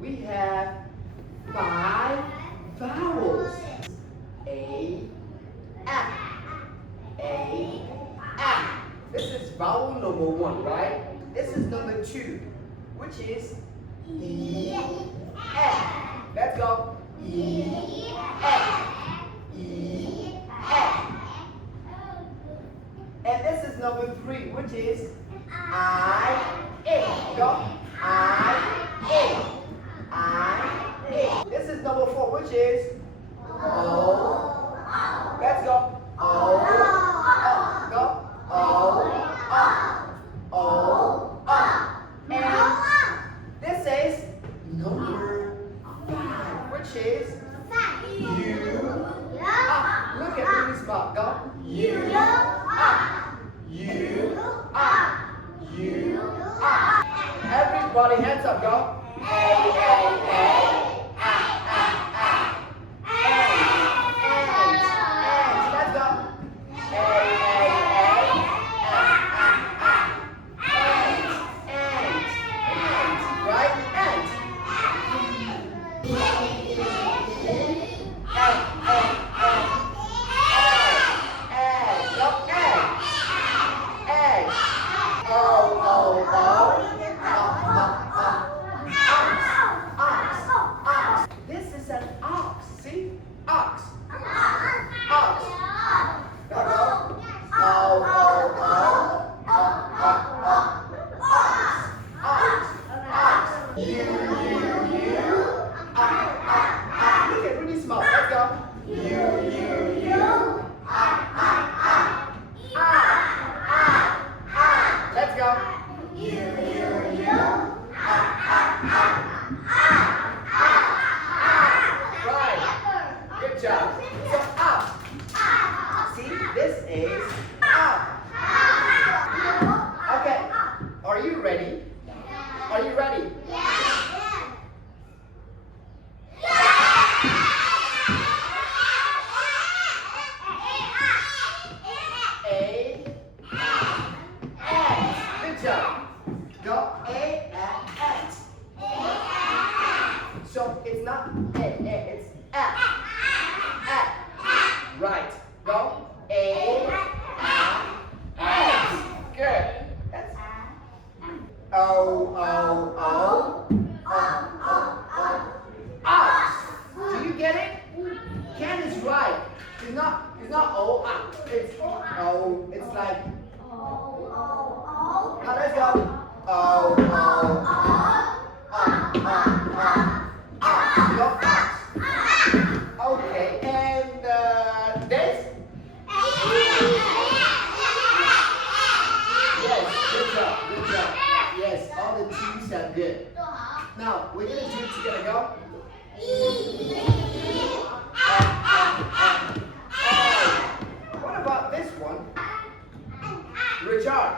we have 5 vowels. A, A, This is vowel number 1, right? This is number 2, which is E, Let's go. E, E, And this is number 3, which is I, Go. I. This is number 4, which is O. Let's go. O. Go. O. And this is number 5, which is U. Look at Ruby's mouth. Go. U. Everybody hands up, go. A. Let's go. A. Right? And. This is an ox. See? Ox. Ox. You. Look at Rudy's mouth. Let's go. You. Let's go. You. Right. Good job. So up. See, this is up. Okay. Are you ready? Are you ready? Good job. Go A, So it's not A, it's A. Right. Go A, Good. That's O. Ox. Do you get it? Ken is right. It's not O, It's O. It's like. Now let's go. O. Go ox. Okay, and this? Yes, good job. Yes, all the T's are good. Now, we're going to do it together. Go. What about this one? Richard.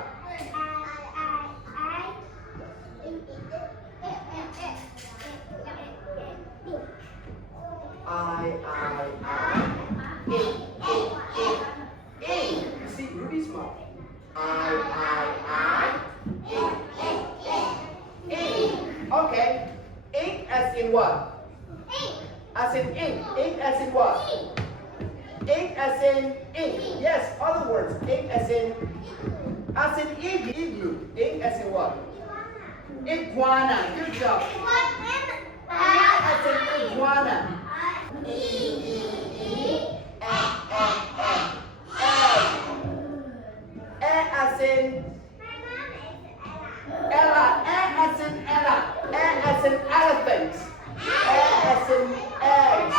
I. You see Ruby's mouth. I. Okay. Ink as in what? As in ink. Ink as in what? Ink as in ink. Yes, other words. Ink as in igloo. Ink as in what? Iguana. Good job. As in iguana. As in Ella. As in Ella. As in elephant. As in egg.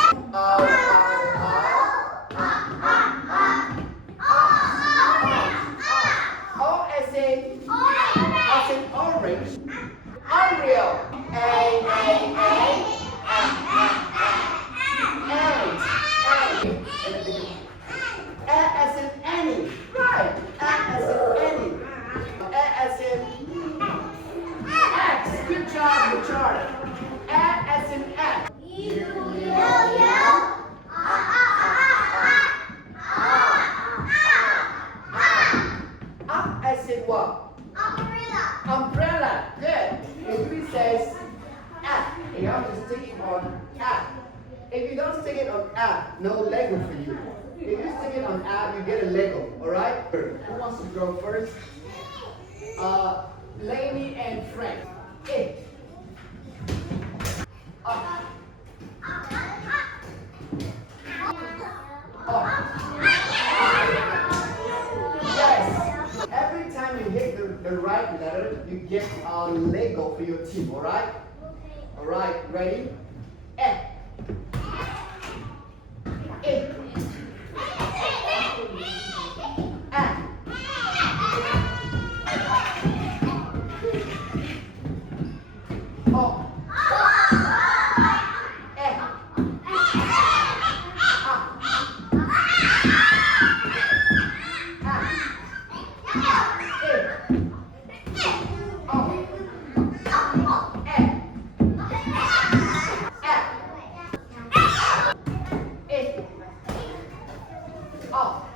As in orange. Oreo. As in Annie. Right. As in Annie. As in X. Good job, Richard. As in X. As in what? Umbrella. Good. It says F. you have to stick it on app. If you don't stick it on app, no Lego for you. If you stick it on app, you get a Lego, alright? Who wants to go first? Lainey and Frank. In. Up. Yes. Every time you hit the right letter, you get a Lego for your team, alright? Alright, ready? F. In. Up.